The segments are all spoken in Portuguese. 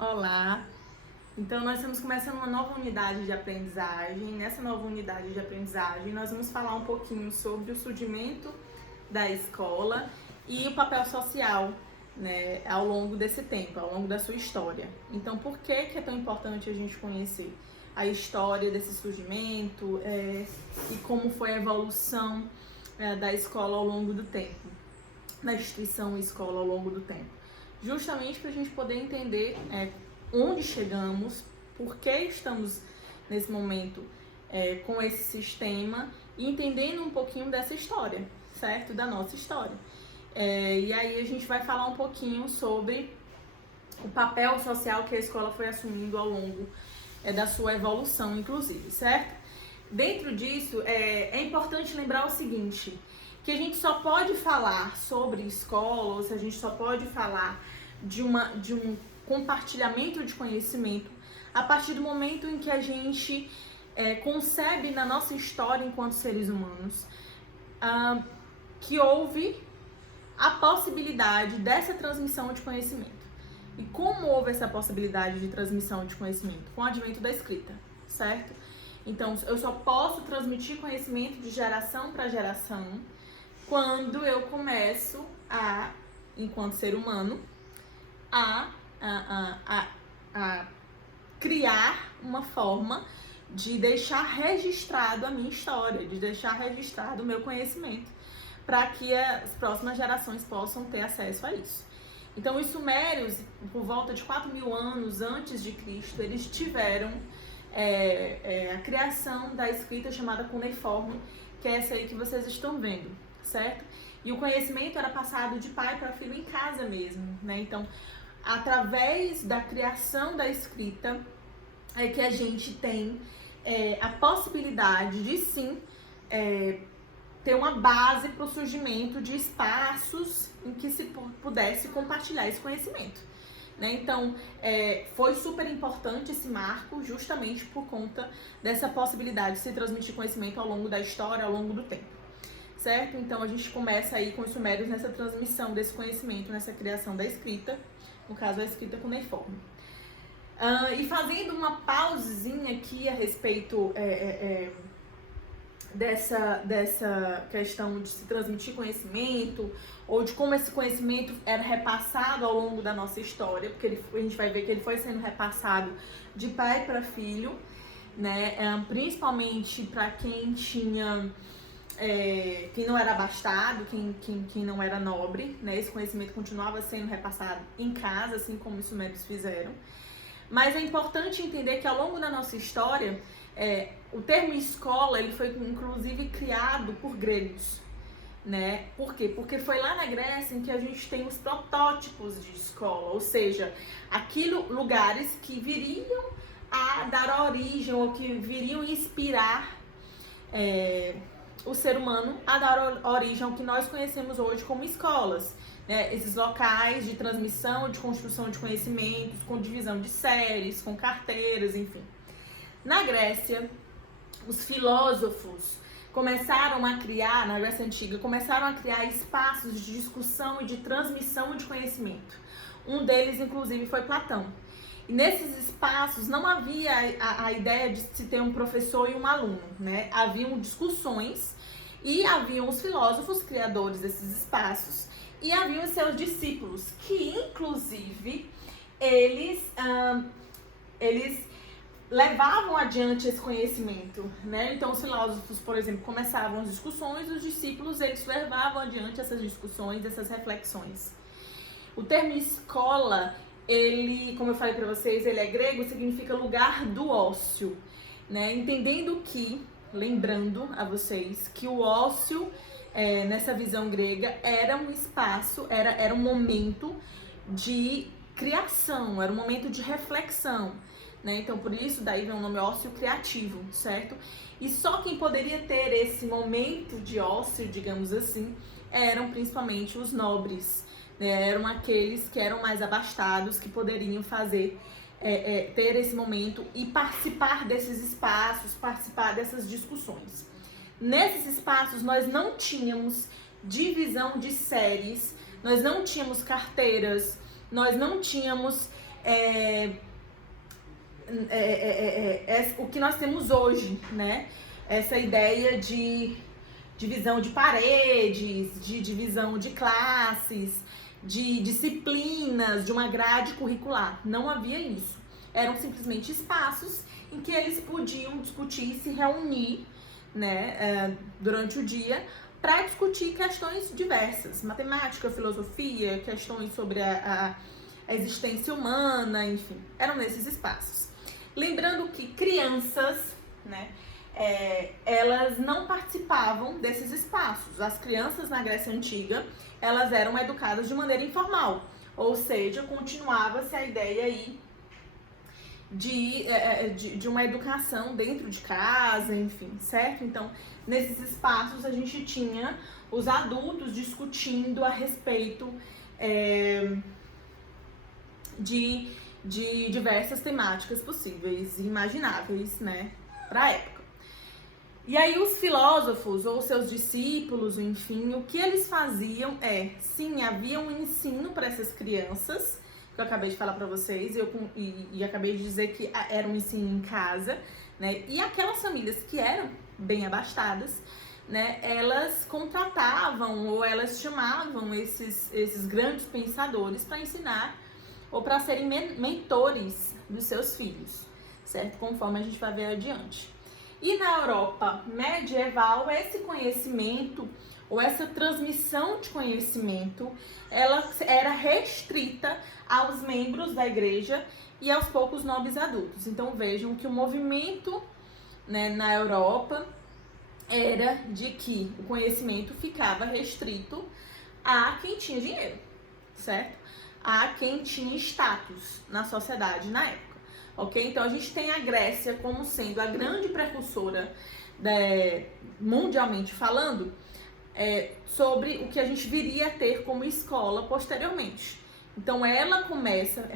Olá! Então, nós estamos começando uma nova unidade de aprendizagem. Nessa nova unidade de aprendizagem, nós vamos falar um pouquinho sobre o surgimento da escola e o papel social, né, ao longo desse tempo, ao longo da sua história. Então, por que é tão importante a gente conhecer a história desse surgimento e como foi a evolução da escola ao longo do tempo, da instituição escola ao longo do tempo? Justamente para a gente poder entender onde chegamos, por que estamos nesse momento com esse sistema e entendendo um pouquinho dessa história, certo? Da nossa história. E aí a gente vai falar um pouquinho sobre o papel social que a escola foi assumindo ao longo da sua evolução, inclusive, certo? Dentro disso, é importante lembrar o seguinte, que a gente só pode falar sobre escola, ou se a gente só pode falar de um compartilhamento de conhecimento a partir do momento em que a gente concebe na nossa história enquanto seres humanos que houve a possibilidade dessa transmissão de conhecimento. E como houve essa possibilidade de transmissão de conhecimento? Com o advento da escrita, certo? Então, eu só posso transmitir conhecimento de geração para geração quando eu começo enquanto ser humano, a criar uma forma de deixar registrado a minha história, de deixar registrado o meu conhecimento, para que as próximas gerações possam ter acesso a isso. Então, os sumérios, por volta de 4.000 anos antes de Cristo, eles tiveram a criação da escrita chamada cuneiforme, que é essa aí que vocês estão vendo, certo? E o conhecimento era passado de pai para filho em casa mesmo, né? Então, através da criação da escrita é que a gente tem a possibilidade de sim ter uma base para o surgimento de espaços em que se pudesse compartilhar esse conhecimento, né? Então, foi super importante esse marco justamente por conta dessa possibilidade de se transmitir conhecimento ao longo da história, ao longo do tempo. Certo? Então a gente começa aí com os sumérios nessa transmissão desse conhecimento, nessa criação da escrita, no caso a escrita cuneiforme. E fazendo uma pausezinha aqui a respeito dessa questão de se transmitir conhecimento, ou de como esse conhecimento era repassado ao longo da nossa história, porque a gente vai ver que ele foi sendo repassado de pai para filho, né? Principalmente para quem tinha... quem não era abastado, quem não era nobre, né? Esse conhecimento continuava sendo repassado em casa, assim como os sumérios fizeram. Mas é importante entender que ao longo da nossa história, o termo escola ele foi inclusive criado por gregos, né? Por quê? Porque foi lá na Grécia em que a gente tem os protótipos de escola, ou seja, lugares que viriam a dar origem ou que viriam inspirar o ser humano a dar origem ao que nós conhecemos hoje como escolas, né? Esses locais de transmissão, de construção de conhecimentos, com divisão de séries, com carteiras, enfim. Na Grécia, os filósofos começaram a criar, na Grécia Antiga, começaram a criar espaços de discussão e de transmissão de conhecimento. Um deles, inclusive, foi Platão. E nesses espaços não havia a ideia de se ter um professor e um aluno, né? Haviam discussões e haviam os filósofos, criadores desses espaços, e haviam os seus discípulos, que inclusive eles levavam adiante esse conhecimento, né? Então os filósofos, por exemplo, começavam as discussões, os discípulos eles levavam adiante essas discussões, essas reflexões. O termo escola, ele, como eu falei para vocês, ele é grego, significa lugar do ócio, né? Entendendo que, lembrando a vocês, que o ócio, nessa visão grega, era um espaço, era um momento de criação, era um momento de reflexão, né? Então, por isso, daí vem o nome ócio criativo, certo? E só quem poderia ter esse momento de ócio, digamos assim, eram principalmente os nobres, eram aqueles que eram mais abastados, que poderiam ter esse momento e participar desses espaços, participar dessas discussões. Nesses espaços nós não tínhamos divisão de séries, nós não tínhamos carteiras, nós não tínhamos o que nós temos hoje, né? Essa ideia de divisão de paredes, de divisão de classes, de disciplinas, de uma grade curricular. Não havia isso. Eram simplesmente espaços em que eles podiam discutir e se reunir, né, durante o dia para discutir questões diversas, matemática, filosofia, questões sobre a existência humana, enfim, eram nesses espaços. Lembrando que crianças, né, elas não participavam desses espaços. As crianças na Grécia Antiga, elas eram educadas de maneira informal, ou seja, continuava-se a ideia aí de uma educação dentro de casa, enfim, certo? Então, nesses espaços a gente tinha os adultos discutindo a respeito de diversas temáticas possíveis e imagináveis, né, para a época. E aí os filósofos ou seus discípulos, enfim, o que eles faziam sim, havia um ensino para essas crianças, que eu acabei de falar para vocês, e acabei de dizer que era um ensino em casa, né, e aquelas famílias que eram bem abastadas, né, elas contratavam ou elas chamavam esses grandes pensadores para ensinar ou para serem mentores dos seus filhos, certo? Conforme a gente vai ver adiante. E na Europa medieval, esse conhecimento ou essa transmissão de conhecimento, ela era restrita aos membros da igreja e aos poucos nobres adultos. Então vejam que o movimento, né, na Europa era de que o conhecimento ficava restrito a quem tinha dinheiro, certo? A quem tinha status na sociedade na época. Ok? Então a gente tem a Grécia como sendo a grande precursora, mundialmente falando, sobre o que a gente viria a ter como escola posteriormente. Então ela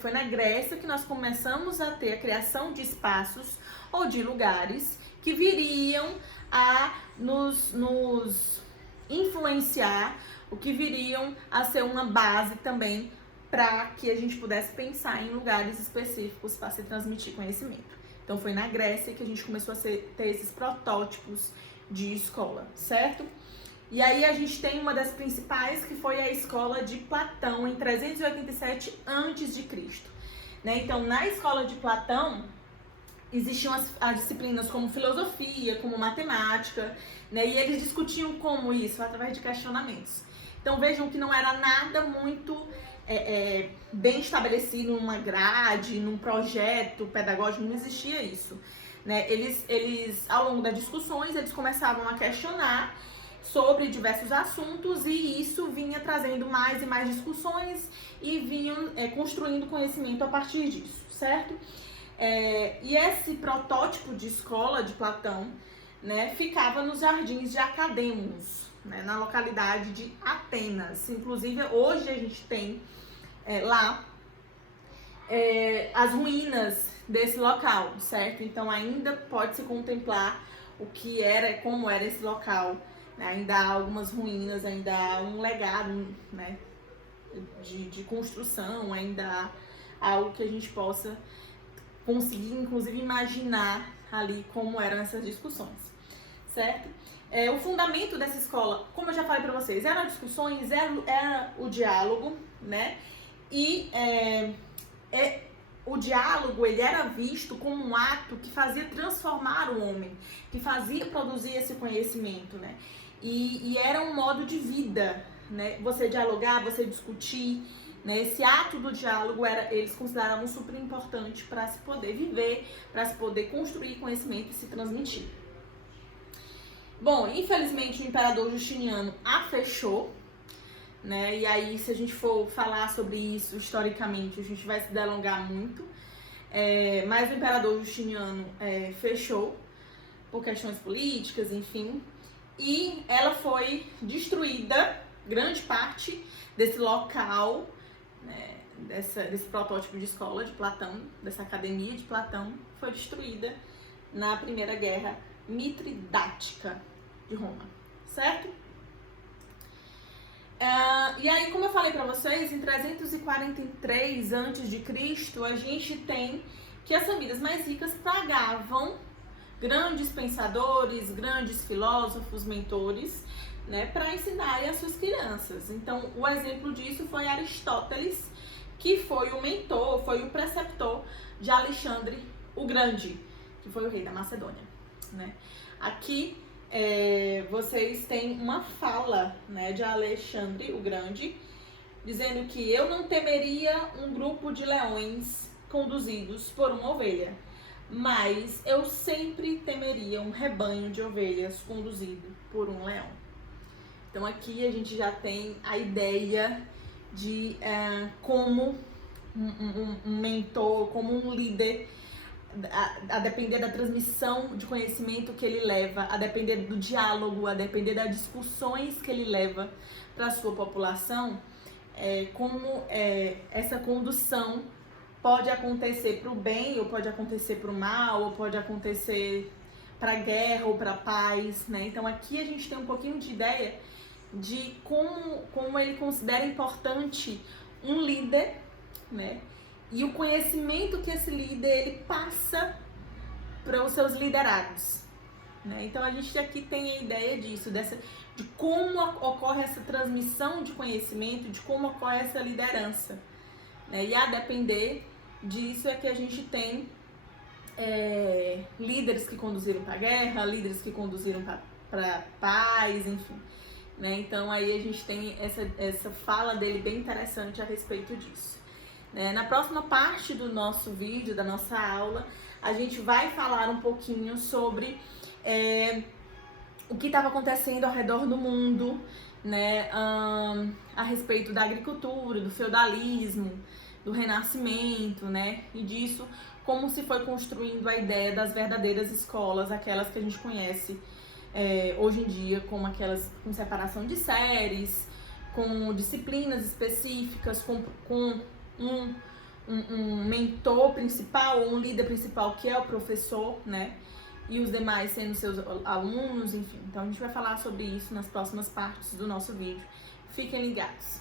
foi na Grécia que nós começamos a ter a criação de espaços ou de lugares que viriam a nos influenciar, o que viriam a ser uma base também para que a gente pudesse pensar em lugares específicos para se transmitir conhecimento. Então foi na Grécia que a gente começou a ter esses protótipos de escola, certo? E aí a gente tem uma das principais, que foi a escola de Platão, em 387 a.C., né? Então na escola de Platão existiam as disciplinas como filosofia, como matemática, né? E eles discutiam como isso, através de questionamentos. Então vejam que não era nada muito bem estabelecido numa grade, num projeto pedagógico, não existia isso, né? Eles, ao longo das discussões, eles começavam a questionar sobre diversos assuntos e isso vinha trazendo mais e mais discussões e vinham construindo conhecimento a partir disso, certo? E esse protótipo de escola de Platão, né, ficava nos jardins de Academos, né, na localidade de Atenas. Inclusive, hoje a gente tem lá as ruínas desse local, certo? Então ainda pode-se contemplar como era esse local, né? Ainda há algumas ruínas, ainda há um legado, né, de construção, ainda há algo que a gente possa conseguir, inclusive, imaginar ali como eram essas discussões, certo? O fundamento dessa escola, como eu já falei para vocês, eram discussões, era o diálogo, né? E o diálogo, ele era visto como um ato que fazia transformar o homem, que fazia produzir esse conhecimento, né? E era um modo de vida, né? Você dialogar, você discutir, né? Esse ato do diálogo eles consideravam super importante para se poder viver, para se poder construir conhecimento e se transmitir. Bom, infelizmente o imperador Justiniano a fechou, né? E aí, se a gente for falar sobre isso historicamente, a gente vai se delongar muito. Mas o imperador Justiniano fechou por questões políticas, enfim. E ela foi destruída, grande parte desse local, né, desse protótipo de escola de Platão, dessa academia de Platão, foi destruída na Primeira Guerra Mitridática de Roma, certo? E aí, como eu falei para vocês, em 343 a.C., a gente tem que as famílias mais ricas pagavam grandes pensadores, grandes filósofos, mentores, né, para ensinarem as suas crianças. Então, o exemplo disso foi Aristóteles, que foi o mentor, foi o preceptor de Alexandre o Grande, que foi o rei da Macedônia, né? Aqui vocês têm uma fala, né, de Alexandre o Grande, dizendo que eu não temeria um grupo de leões conduzidos por uma ovelha, mas eu sempre temeria um rebanho de ovelhas conduzido por um leão. Então aqui a gente já tem a ideia de como um mentor, como um líder, a depender da transmissão de conhecimento que ele leva, a depender do diálogo, a depender das discussões que ele leva para a sua população, como essa condução pode acontecer para o bem, ou pode acontecer para o mal, ou pode acontecer para a guerra ou para a paz, né? Então aqui a gente tem um pouquinho de ideia de como ele considera importante um líder, né? E o conhecimento que esse líder ele passa para os seus liderados, né? Então a gente aqui tem a ideia disso, de como ocorre essa transmissão de conhecimento, de como ocorre essa liderança, né? E a depender disso é que a gente tem líderes que conduziram para a guerra, líderes que conduziram para paz, enfim, né? Então aí a gente tem essa fala dele bem interessante a respeito disso. Na próxima parte do nosso vídeo, da nossa aula, a gente vai falar um pouquinho sobre o que estava acontecendo ao redor do mundo, né, a respeito da agricultura, do feudalismo, do renascimento, né, e disso, como se foi construindo a ideia das verdadeiras escolas, aquelas que a gente conhece hoje em dia, como aquelas com separação de séries, com disciplinas específicas, com um mentor principal, ou um líder principal, que é o professor, né? E os demais sendo seus alunos, enfim. Então a gente vai falar sobre isso nas próximas partes do nosso vídeo. Fiquem ligados!